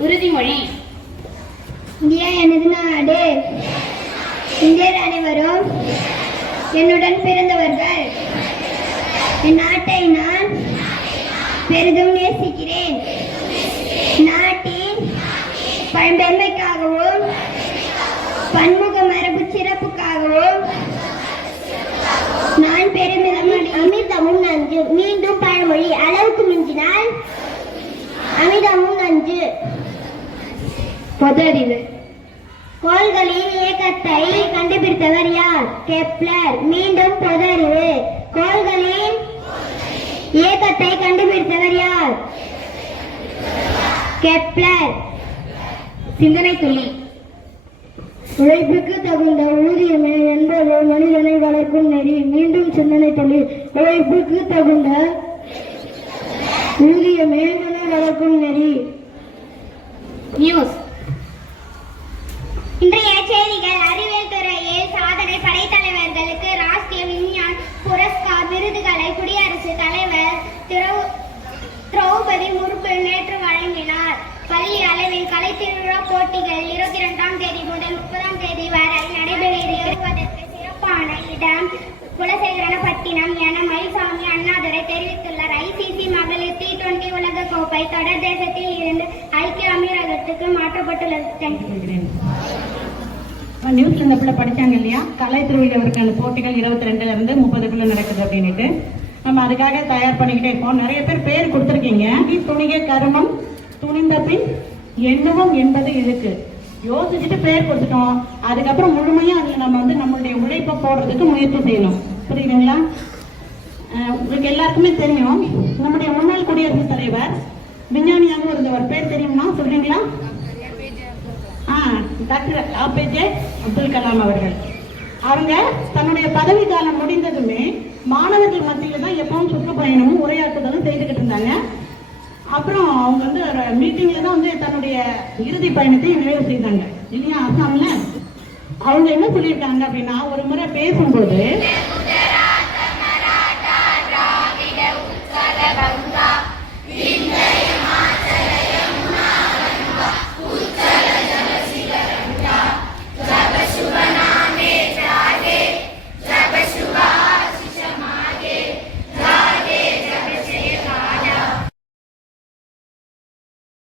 உறுதிமொழி. இந்தியா எனது நாடு. இந்தியர் அனைவரும் என்னுடன் பிறந்தவர்கள். என் நாட்டை நான் பெரிதும் நேசிக்கிறேன். நாட்டின் பழம்பெருமைக்காகவும் பன்முக மரபு சிறப்புக்காக பொது அறிவு கோள்களின் இயக்கத்தை கண்டுபிடித்தவர் யார்? கெப்லர் மீண்டும் பொது அறிவு கோள்களின் இயக்கத்தை கண்டுபிடித்தவர் யார்? கெப்லர் சிந்தனை துளி உழைப்புக்கு தகுந்த ஊதியமே என்பது மனிதனை வளர்க்கும் நெறி. மீண்டும் சிந்தனை தொழில் உழைப்புக்கு தகுந்த ஊதியமே மனிதனை வளர்க்கும் நெறி. நியூஸ். இரண்டாம் தேதி முதல் முப்பதாம் தேதி வரை நடைபெற சிறப்பான இடம் குலசேகரனப்பட்டினம் என மயில்சாமி அண்ணாதுரை தெரிவித்துள்ளார். ஐசிசி மகளிர் டி டுவெண்டி உலக கோப்பை தொடர் தேசத்தில் இருந்து ஐக்கிய அமீரகத்துக்கு மாற்றப்பட்டுள்ளது. Thank you. நியூஸ்ல இந்த பிள்ளை படிச்சாங்க இல்லையா? கலை திருவிழாவிற்கான போட்டிகள் இருபத்தி ரெண்டுல இருந்து முப்பதுக்குள்ள நடக்குது அப்படின்னுட்டு. நம்ம அதுக்காக தயார் பண்ணிக்கிட்டே இருக்கோம். நிறைய பேர் பேர் கொடுத்துருக்கீங்க. துணிக கருமம் துணிந்த பின் எண்ணுவோம் என்பது இருக்கு யோசிச்சுட்டு பேர் கொடுத்துட்டோம் அதுக்கப்புறம் முழுமையா அதுல நம்ம வந்து நம்மளுடைய உழைப்பை போடுறதுக்கு முயற்சி செய்யணும். புரியுதுங்களா? உங்களுக்கு எல்லாருக்குமே தெரியும். நம்முடைய முன்னாள் குடியரசுத் தலைவர் விஞ்ஞானியாக இருந்தவர் பேர் தெரியுமா? சொல்றீங்களா? ஆ, டாக்டர் ஆபேஜே அப்துல் கலாம் அவர்கள். அவங்க தன்னுடைய பதவி காலம் முடிந்ததுமே மாணவர்கள் மத்தியில தான் எப்பவும் சுற்றுப்பயணமும் உரையாற்றுதலும் செய்துக்கிட்டு இருந்தாங்க. அப்புறம் அவங்க வந்து ஒரு அவங்களுடைய இறுதி பயணத்தை நிறைவு செய்தாங்க. இல்லையா? அசாம்ல அவங்க என்ன சொல்லியிருக்காங்க அப்படின்னா ஒரு முறை பேசும்போது